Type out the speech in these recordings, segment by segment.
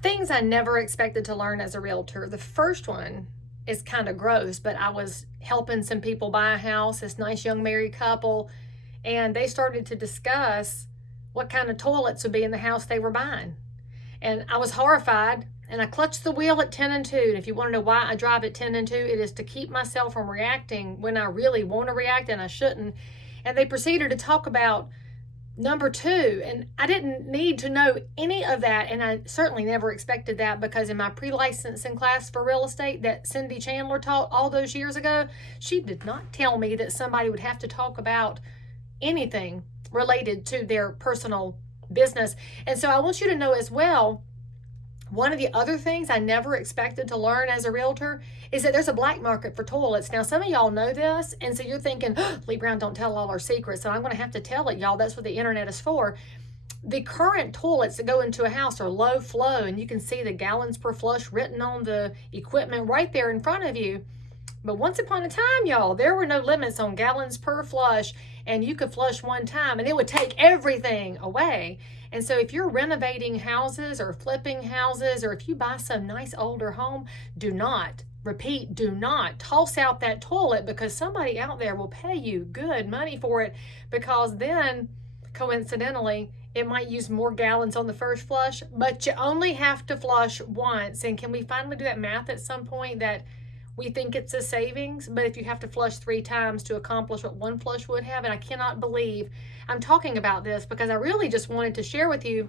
Things I never expected to learn as a realtor. The first one is kind of gross, but I was helping some people buy a house, this nice young married couple, and they started to discuss what kind of toilets would be in the house they were buying. And I was horrified, and I clutched the wheel at 10 and 2. And if you want to know why I drive at 10 and 2, it is to keep myself from reacting when I really want to react and I shouldn't. And they proceeded to talk about number two, and I didn't need to know any of that, and I certainly never expected that, because in my pre-licensing class for real estate that Cindy Chandler taught all those years ago, she did not tell me that somebody would have to talk about anything related to their personal business. And so I want you to know as well, one of the other things I never expected to learn as a realtor is that there's a black market for toilets. Now, some of y'all know this, and so you're thinking, oh, Leigh Brown, don't tell all our secrets. So I'm going to have to tell it, y'all. That's what the internet is for. The current toilets that go into a house are low flow, and you can see the gallons per flush written on the equipment right there in front of you. But once upon a time, y'all, there were no limits on gallons per flush, and you could flush one time, and it would take everything away. And so if you're renovating houses or flipping houses, or if you buy some nice older home, do not, repeat, do not toss out that toilet, because somebody out there will pay you good money for it, because then, coincidentally, it might use more gallons on the first flush, but you only have to flush once. And can we finally do that math at some point, that we think it's a savings, but if you have to flush 3 times to accomplish what one flush would have? And I cannot believe I'm talking about this, because I really just wanted to share with you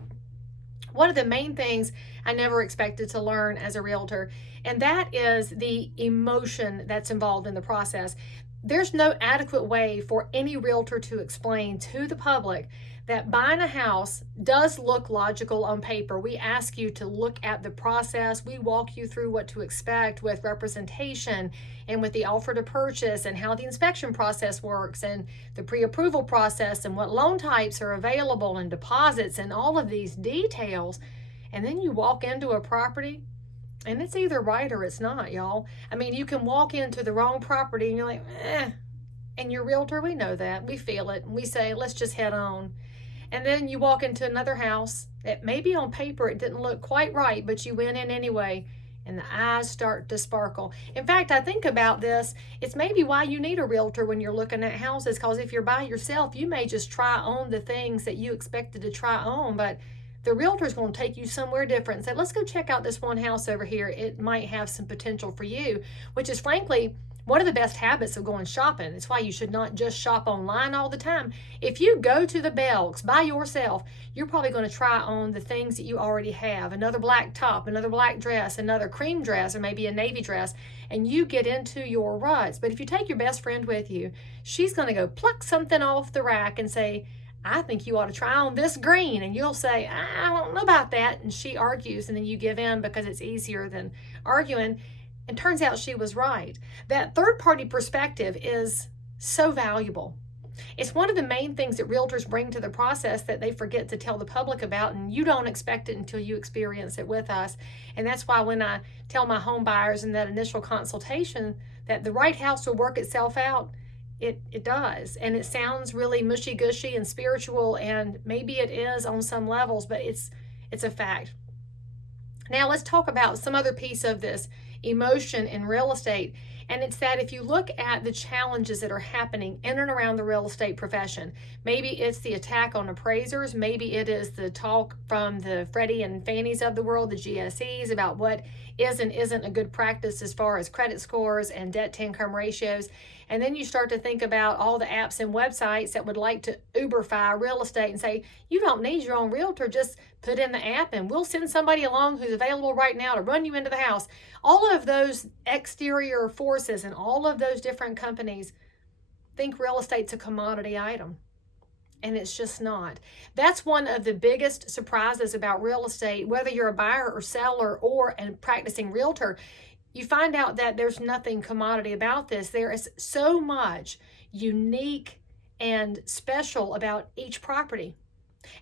one of the main things I never expected to learn as a realtor, and that is the emotion that's involved in the process. There's no adequate way for any realtor to explain to the public that buying a house does look logical on paper. We ask you to look at the process. We walk you through what to expect with representation and with the offer to purchase, and how the inspection process works, and the pre-approval process, and what loan types are available, and deposits, and all of these details. And then you walk into a property and it's either right or it's not, y'all. I mean, you can walk into the wrong property and you're like, and your realtor, we know that. We feel it. And we say, let's just head on. And then you walk into another house that maybe on paper it didn't look quite right, but you went in anyway, and the eyes start to sparkle. In fact, I think about this, it's maybe why you need a realtor when you're looking at houses, because if you're by yourself, you may just try on the things that you expected to try on, but the realtor's going to take you somewhere different and say, let's go check out this one house over here. It might have some potential for you, which is frankly one of the best habits of going shopping. It's why you should not just shop online all the time. If you go to the Belks by yourself, you're probably going to try on the things that you already have. Another black top, another black dress, another cream dress, or maybe a navy dress, and you get into your ruts. But if you take your best friend with you, she's going to go pluck something off the rack and say, I think you ought to try on this green. And you'll say, I don't know about that. And she argues, and then you give in because it's easier than arguing. And turns out she was right. That third-party perspective is so valuable. It's one of the main things that realtors bring to the process that they forget to tell the public about, and you don't expect it until you experience it with us. And that's why when I tell my home buyers in that initial consultation that the right house will work itself out, it does. And it sounds really mushy-gushy and spiritual, and maybe it is on some levels, but it's a fact. Now let's talk about some other piece of this emotion in real estate. And it's that if you look at the challenges that are happening in and around the real estate profession, maybe it's the attack on appraisers, maybe it is the talk from the Freddie and Fannies of the world, the GSEs, about what is and isn't a good practice as far as credit scores and debt to income ratios. And then you start to think about all the apps and websites that would like to Uberify real estate and say, you don't need your own realtor, just put in the app and we'll send somebody along who's available right now to run you into the house. All of those exterior forces and all of those different companies think real estate's a commodity item. And it's just not. That's one of the biggest surprises about real estate, whether you're a buyer or seller or a practicing realtor. You find out that there's nothing commodity about this. There is so much unique and special about each property.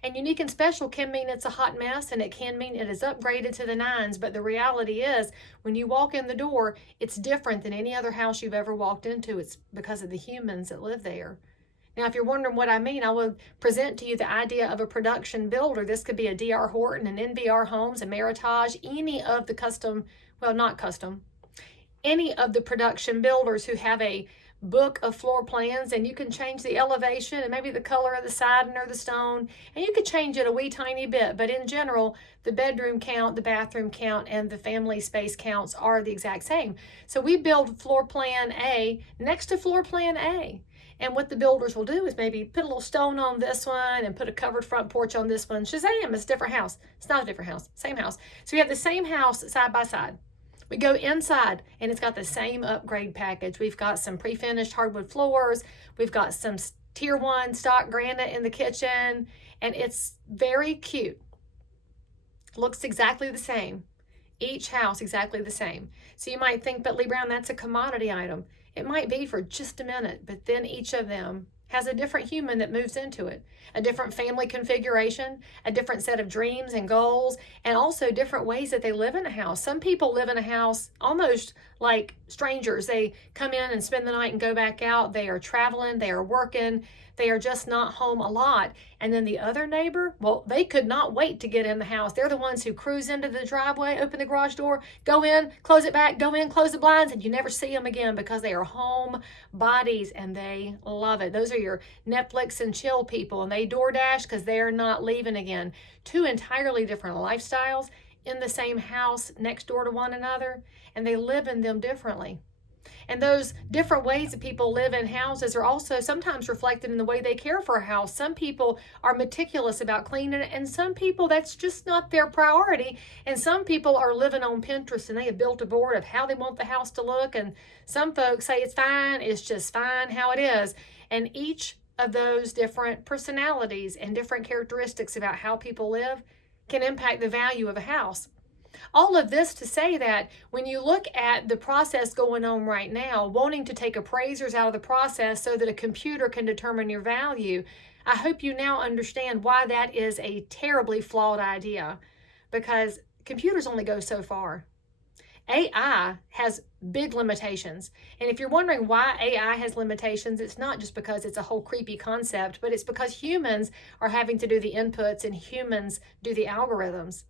And unique and special can mean it's a hot mess, and it can mean it is upgraded to the nines. But the reality is, when you walk in the door, it's different than any other house you've ever walked into. It's because of the humans that live there. Now, if you're wondering what I mean, I will present to you the idea of a production builder. This could be a D.R. Horton, an NVR Homes, a Meritage, any of the custom, well, not custom, any of the production builders who have a book of floor plans, and you can change the elevation and maybe the color of the siding or the stone, and you could change it a wee tiny bit, but in general the bedroom count, the bathroom count, and the family space counts are the exact same. So we build floor plan A next to floor plan A, and what the builders will do is maybe put a little stone on this one and put a covered front porch on this one. Shazam, it's a different house. It's not a different house, same house. So we have the same house side by side. We go inside and it's got the same upgrade package. We've got some pre-finished hardwood floors. We've got some tier 1 stock granite in the kitchen, and it's very cute. Looks exactly the same. Each house exactly the same. So you might think, but Leigh Brown, that's a commodity item. It might be for just a minute, but then each of them has a different human that moves into it, a different family configuration, a different set of dreams and goals, and also different ways that they live in a house. Some people live in a house almost like strangers. They come in and spend the night and go back out. They are traveling, they are working, they are just not home a lot. And then the other neighbor, well, they could not wait to get in the house. They're the ones who cruise into the driveway, open the garage door, go in, close it back, go in, close the blinds, and you never see them again because they are home bodies and they love it. Those are your Netflix and chill people, and they DoorDash because they're not leaving again. Two entirely different lifestyles in the same house next door to one another, and they live in them differently. And those different ways that people live in houses are also sometimes reflected in the way they care for a house. Some people are meticulous about cleaning it, and some people that's just not their priority. And some people are living on Pinterest and they have built a board of how they want the house to look. And some folks say it's fine, it's just fine how it is. And each of those different personalities and different characteristics about how people live can impact the value of a house. All of this to say that when you look at the process going on right now, wanting to take appraisers out of the process so that a computer can determine your value, I hope you now understand why that is a terribly flawed idea, because computers only go so far. AI has big limitations. And if you're wondering why AI has limitations, it's not just because it's a whole creepy concept, but it's because humans are having to do the inputs and humans do the algorithms.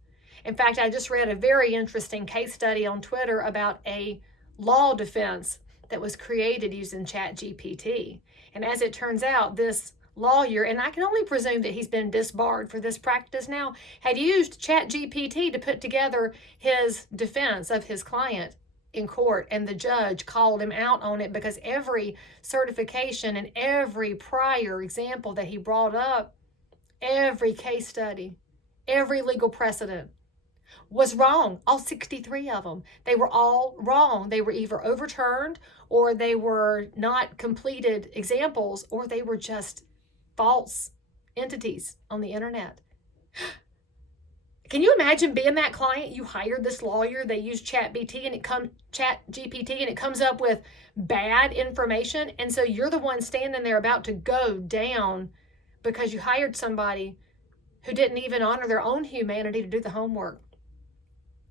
In fact, I just read a very interesting case study on Twitter about a law defense that was created using ChatGPT. And as it turns out, this lawyer, and I can only presume that he's been disbarred for this practice now, had used ChatGPT to put together his defense of his client in court, and the judge called him out on it because every certification and every prior example that he brought up, every case study, every legal precedent was wrong. All 63 of them. They were all wrong. They were either overturned, or they were not completed examples, or they were just false entities on the internet. Can you imagine being that client? You hired this lawyer, they use ChatGPT and it comes up with bad information, and so you're the one standing there about to go down because you hired somebody who didn't even honor their own humanity to do the homework.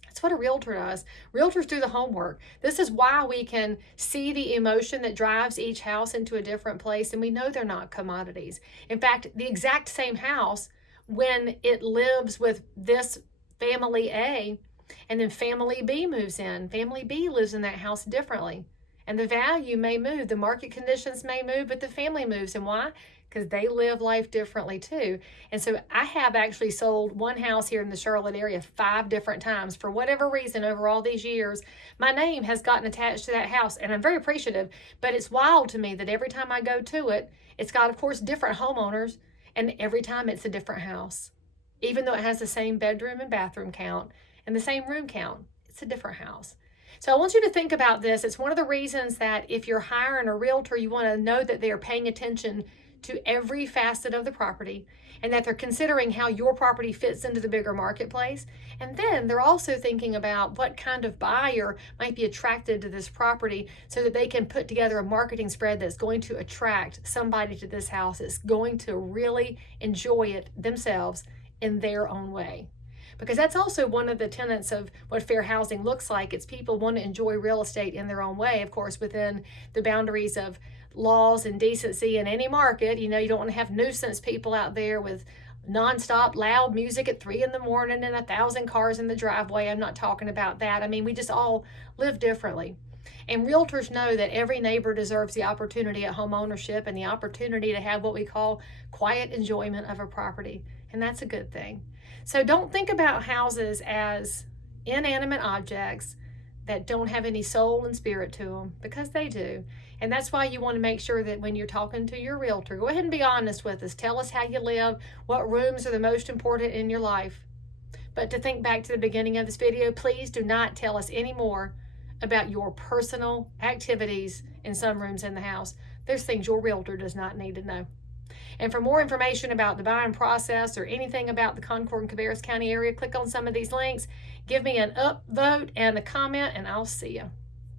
That's what a realtor does. Realtors do the homework. This is why we can see the emotion that drives each house into a different place, and we know they're not commodities. In fact, the exact same house, when it lives with this family A, and then family B moves in, family B lives in that house differently. And the value may move, the market conditions may move, but the family moves. And why? Because they live life differently too. And so I have actually sold one house here in the Charlotte area 5 different times. For whatever reason, over all these years, my name has gotten attached to that house, and I'm very appreciative. But it's wild to me that every time I go to it, it's got, of course, different homeowners, and every time it's a different house. Even though it has the same bedroom and bathroom count and the same room count, it's a different house. So I want you to think about this. It's one of the reasons that if you're hiring a realtor, you want to know that they are paying attention to every facet of the property, and that they're considering how your property fits into the bigger marketplace. And then they're also thinking about what kind of buyer might be attracted to this property so that they can put together a marketing spread that's going to attract somebody to this house that's going to really enjoy it themselves in their own way. because that's also one of the tenets of what fair housing looks like. It's people want to enjoy real estate in their own way, of course, within the boundaries of laws and decency in any market. You know, you don't want to have nuisance people out there with nonstop loud music at 3 a.m. and 1,000 cars in the driveway. I'm not talking about that. I mean, we just all live differently. And realtors know that every neighbor deserves the opportunity at home ownership and the opportunity to have what we call quiet enjoyment of a property. And that's a good thing. So don't think about houses as inanimate objects that don't have any soul and spirit to them, because they do. And that's why you want to make sure that when you're talking to your realtor, go ahead and be honest with us. Tell us how you live, what rooms are the most important in your life. But to think back to the beginning of this video, please do not tell us any more about your personal activities in some rooms in the house. There's things your realtor does not need to know. And for more information about the buying process or anything about the Concord and Cabarrus County area, click on some of these links. Give me an upvote and a comment, and I'll see you.